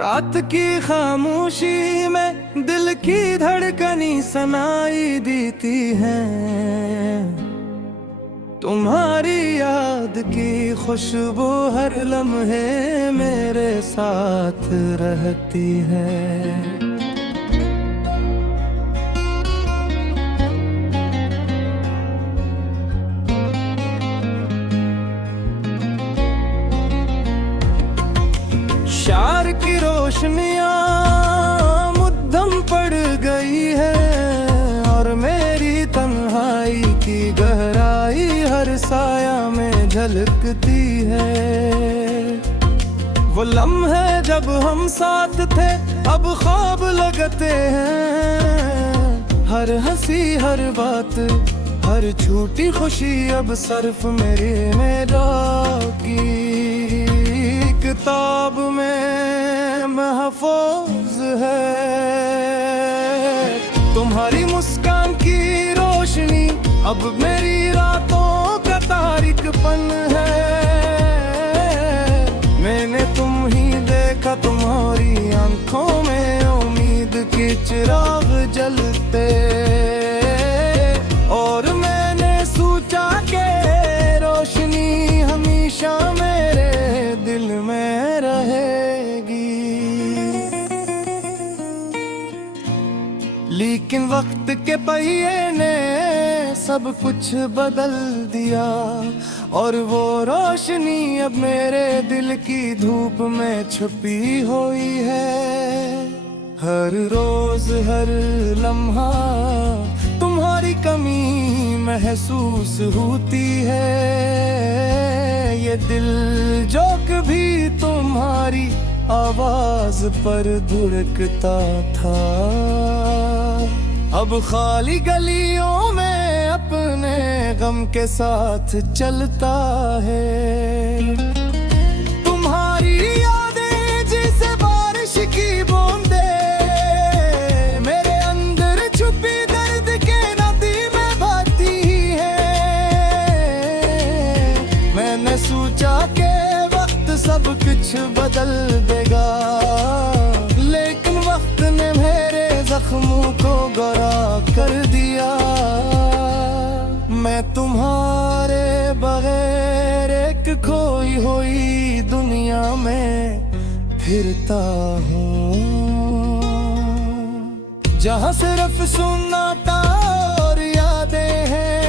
रात की खामोशी में दिल की धड़कनी सुनाई देती है। तुम्हारी याद की खुशबू हर लम्हे मेरे साथ रहती है। शार की रोशनियां मुद्दम पड़ गई है और मेरी तन्हाई की गहराई हर साया में झलकती है। वो लम्हे जब हम साथ थे अब ख्वाब लगते हैं। हर हंसी हर बात हर छोटी खुशी अब सिर्फ मेरे मेरा की किताब में महफूज है। तुम्हारी मुस्कान की रोशनी अब मेरी रातों का तारिकपन है। मैंने तुम ही देखा, तुम्हारी आंखों में उम्मीद के चिराग जलते और मैंने सोचा के रोशनी हमेशा मेरे दिल में रहेगी। लेकिन वक्त के पहिए ने सब कुछ बदल दिया और वो रोशनी अब मेरे दिल की धूप में छुपी हुई है। हर रोज हर लम्हा तुम्हारी कमी महसूस होती है। ये दिल जो कभी तुम्हारी आवाज पर धुड़कता था अब खाली गलियों में अपने गम के साथ चलता है। तुम्हारी यादें जैसे बारिश की बूंदे मेरे अंदर छुपी दर्द के नदी में बहती है। मैंने सोचा के वक्त सब कुछ बदल देगा, लेकिन वक्त ने मेरे जख्मों को गहरा कर दिया। मैं तुम्हारे बगैर एक खोई हुई दुनिया में फिरता हूँ, जहाँ सिर्फ सुन्नाटा और यादें हैं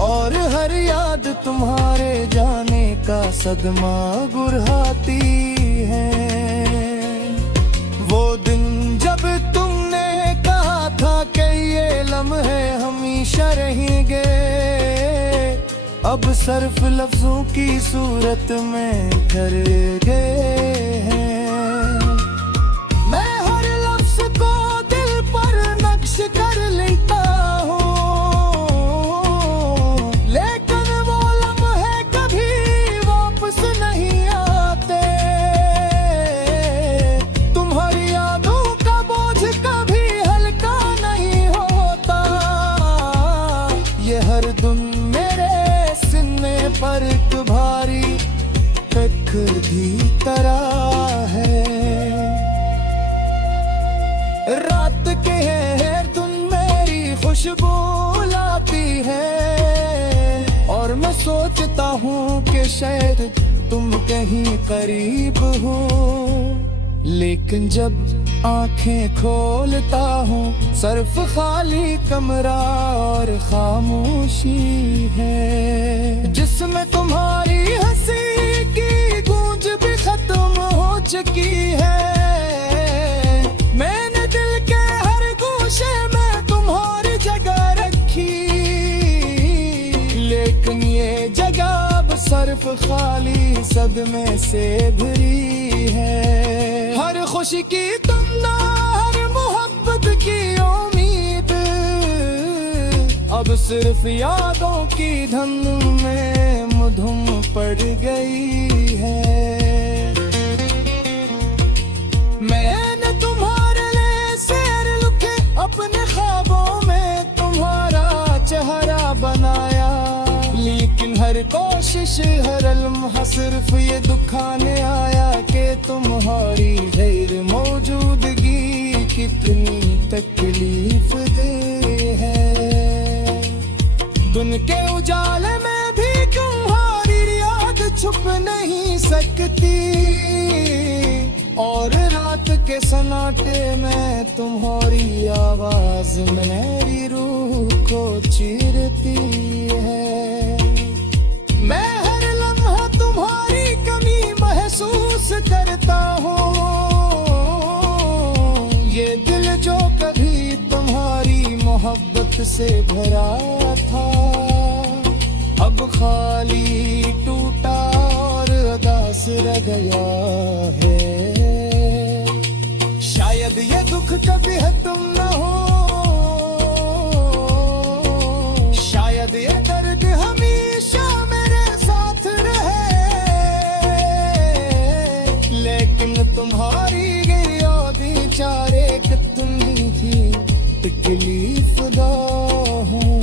और हर याद तुम्हारे जाने का सदमा गुरहाती है। वो दिन जब तुमने कहा था कि ये लम्हे हमेशा रहेंगे, अब सिर्फ लफ्जों की सूरत में कर गए हैं। मैं हर लफ्ज को दिल पर नक्श कर लेता हूँ, लेकिन वो लम्हे कभी वापस नहीं आते। तुम्हारी यादों का बोझ कभी हल्का नहीं होता। ये हर दिन मेरे सीने पर एक भारी पत्थर की तरह है। रात के हर दिन मेरी खुशबू लाती है और मैं सोचता हूँ कि शायद तुम कहीं करीब हो, लेकिन जब आंखें खोलता हूँ सिर्फ खाली कमरा और खामोशी है, जिसमें तुम्हारी हंसी की गूंज भी खत्म हो चुकी है। मैंने दिल के हर गोशे में तुम्हारी जगह रखी, लेकिन ये जगह अब सिर्फ खाली सदमे से भरी है। हर खुशी की तमन्ना हर मोहब्बत की उम्मीद अब सिर्फ यादों की धुन में मधुम पड़ गई है। मैंने तुम्हारे लिए शेर लिखे अपने ख्वाबों में तुम्हारा चेहरा बनाया, लेकिन हर कोशिश हर लम्हा सिर्फ ये दुखाने आया कि तुम्हारी गैर मौजूदगी कितनी तकलीफ दे है। दिन के उजाले में भी तुम्हारी याद छुप नहीं सकती, और रात के सन्नाटे में तुम्हारी आवाज मेरी रूह को चीरती है। मैं हर लम्हा तुम्हारी कमी महसूस करता हूँ। ये दिल जो कभी तुम्हारी मोहब्बत से भरा था, अब खाली टूटा और उदास रह गया है। शायद ये दुख कभी तुम न हो, शायद ये दर्द हमेशा मेरे साथ रहे, लेकिन तुम्हारी गई यादें चारे कितनी थी तकलीफ दा हूँ।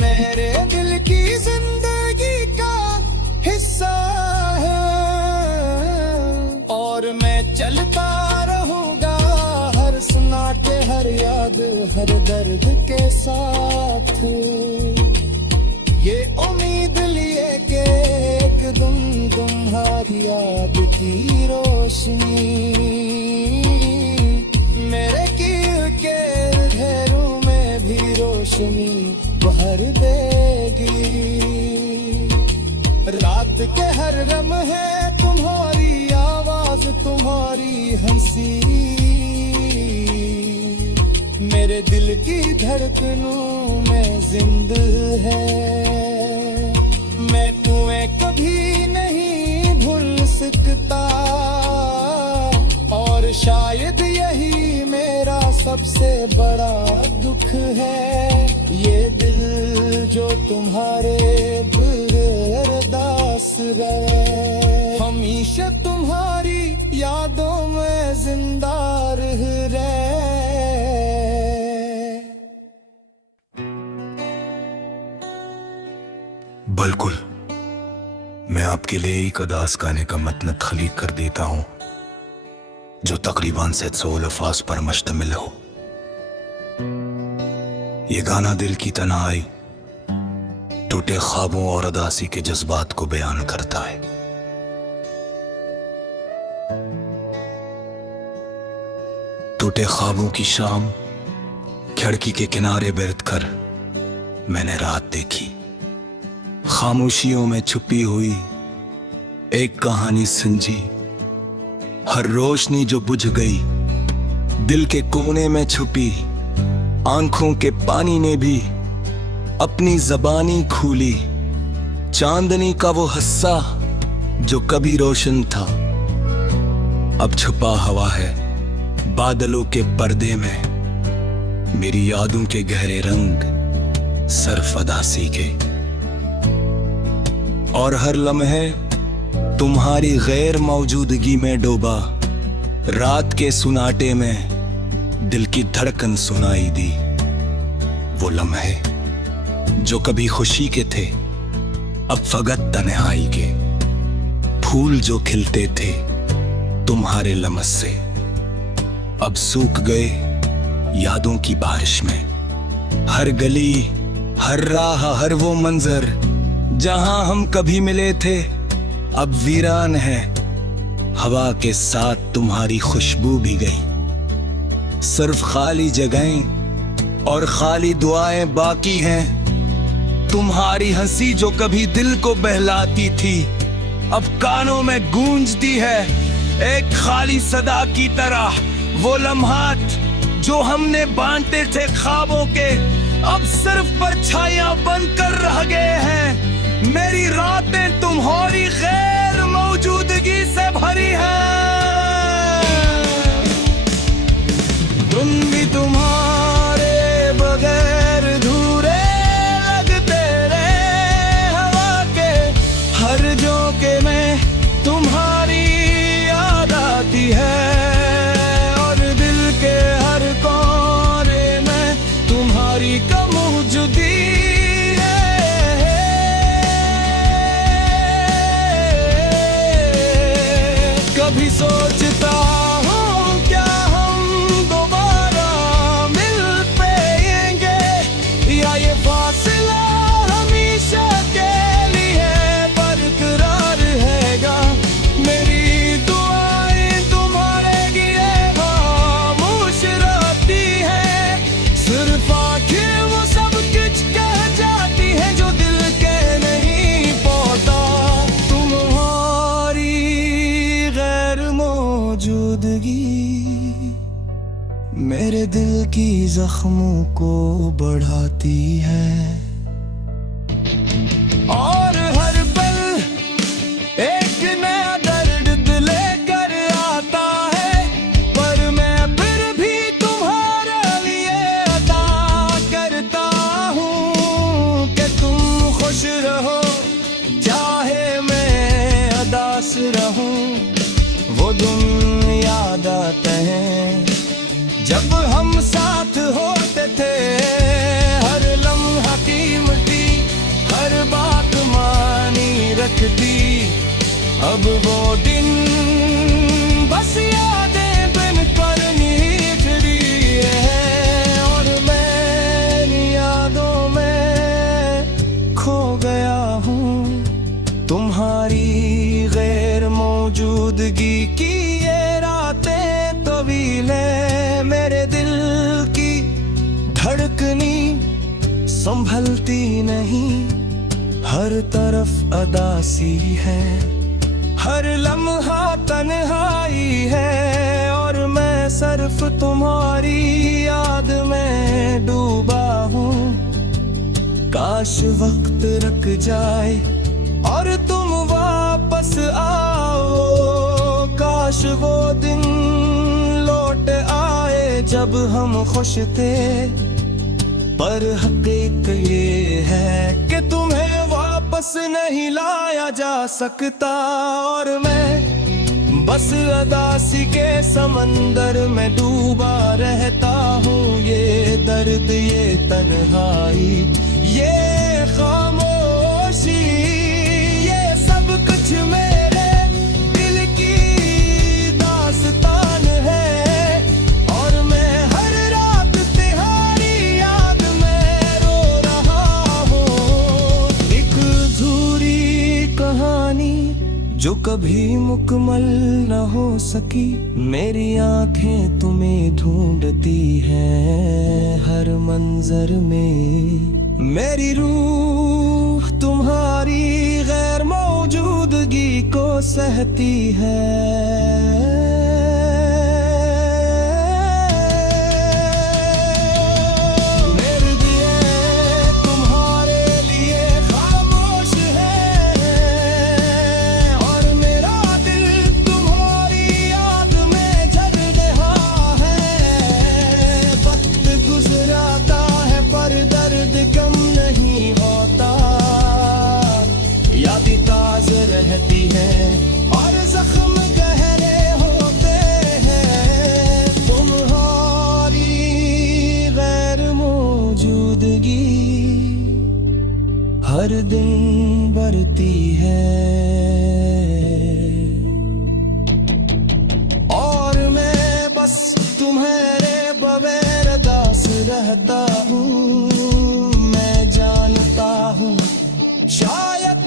मेरे दिल की जिंदगी का हिस्सा है, और मैं चलता रहूंगा हर सन्नाटे हर याद हर दर्द के साथ। ये उम्मीद लिए कि एक दिन तुम्हारी याद की रोशनी मेरे कील के घेरों में भी रोशनी भर देगी। रात के हर गम है तुम्हारी आवाज तुम्हारी हंसी, मेरे दिल की धड़कनों में जिंदा है। मैं तुम्हें कभी नहीं भूल सकता, और शायद यही मेरा सबसे बड़ा दुख है। ये दिल जो तुम्हारे अरदास रहे, हमेशा तुम्हारी यादों में जिंदा रहे। बिल्कुल, मैं आपके लिए एक अदास गाने का मतन तख्लीक कर देता हूँ जो तकरीबन 700 अल्फाज पर मुश्तमिल हो। ये गाना दिल की तन्हाई, टूटे ख्वाबों और उदासी के जज्बात को बयान करता है। टूटे ख्वाबों की शाम, खिड़की के किनारे बैठकर मैंने रात देखी। खामोशियों में छुपी हुई एक कहानी समझी, हर रोशनी जो बुझ गई दिल के कोने में छुपी। आंखों के पानी ने भी अपनी जबानी खूली, चांदनी का वो हिस्सा जो कभी रोशन था अब छुपा हवा है बादलों के पर्दे में। मेरी यादों के गहरे रंग सरफ अदासी के, और हर लम्हे तुम्हारी गैर मौजूदगी में डूबा। रात के सुनाटे में दिल की धड़कन सुनाई दी। वो लम्हे जो कभी खुशी के थे अब फकत तन्हाई के। फूल जो खिलते थे तुम्हारे लमस से अब सूख गए यादों की बारिश में। हर गली हर राह हर वो मंजर जहां हम कभी मिले थे अब वीरान है। हवा के साथ तुम्हारी खुशबू भी गई। सिर्फ खाली जगहें और खाली दुआएं बाकी हैं। तुम्हारी हंसी जो कभी दिल को बहलाती थी अब कानों में गूंजती है एक खाली सदा की तरह। वो लम्हात जो हमने बांटे थे ख्वाबों के अब सिर्फ परछाइयां बनकर रह गए हैं। मेरी रातें तुम्हारी गैर मौजूदगी से भरी हैं। तुम भी तुम्हारे बगैर धूरे लगते रहे। हवा के हर झोंके में तुम्हारी याद आती है, और दिल के हर कोने में तुम्हारी कमौजूदी है। मेरे दिल की जख्मों को बढ़ाती है। और हर पल एक नया दर्द लेकर आता है, पर मैं फिर भी तुम्हारे लिए अदा करता हूँ कि तुम खुश रहो, चाहे मैं अदास रहूं। वो दिन याद आते हैं जब हम साथ होते थे, हर लम्हा कीमती, हर बात मानी रखती। अब वो दिन बस यादें बिन पर निखरी है, और मैं इन यादों में खो गया हूँ। तुम्हारी गैर मौजूदगी की ये रातें तवीले, मेरे दिल की धड़कनी संभलती नहीं। हर तरफ अदासी है, हर लम्हा तन्हाई है, और मैं सिर्फ तुम्हारी याद में डूबा हूँ। काश वक्त रुक जाए और तुम वापस आओ, काश वो दिन लौट आए जब हम खुश थे। पर हकीकत ये है कि तुम्हें वापस नहीं लाया जा सकता, और मैं बस अदासी के समंदर में डूबा रहता हूँ। ये दर्द, ये तन्हाई, ये खामोशी, ये सब कुछ मेरे दिल की दास्तान है। और मैं हर रात तुम्हारी याद में रो रहा हूँ। एक अधूरी कहानी जो कभी मुकम्मल न हो सकी, मेरी आंखें तुम्हें ढूंढती हैं हर मंजर में। मेरी रूह तुम्हारी गैर मौजूदगी को सहती है। रहती है और जख्म गहरे होते हैं। तुम्हारी गैर मौजूदगी हर दिन बढ़ती है, और मैं बस तुम्हारे बगैर दास रहता हूँ। मैं जानता हूँ शायद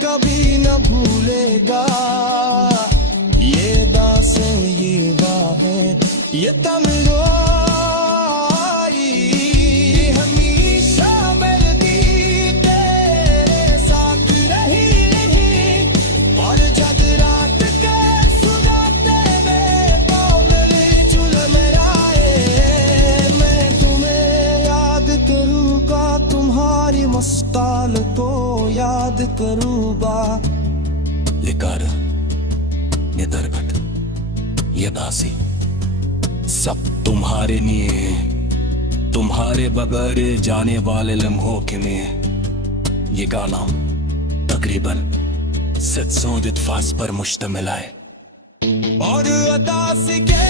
कभी न भूलेगा। ये दासें, ये बाहें, ये तमन्नाएं हमेशा बरती तेरे साथ रही। और जब रात के सुनाते में मेरे चुल मेराए, मैं तुम्हें याद करूँगा, तुम्हारी मस्ताल तो याद करूँगा। ये कार, ये दरखत, ये दासी, सब तुम्हारे लिए, तुम्हारे बगैर जाने वाले लम्हों के लिए। ये गाना तकरीबन 700 अल्फाज पर मुश्तमिल है। और अदासी के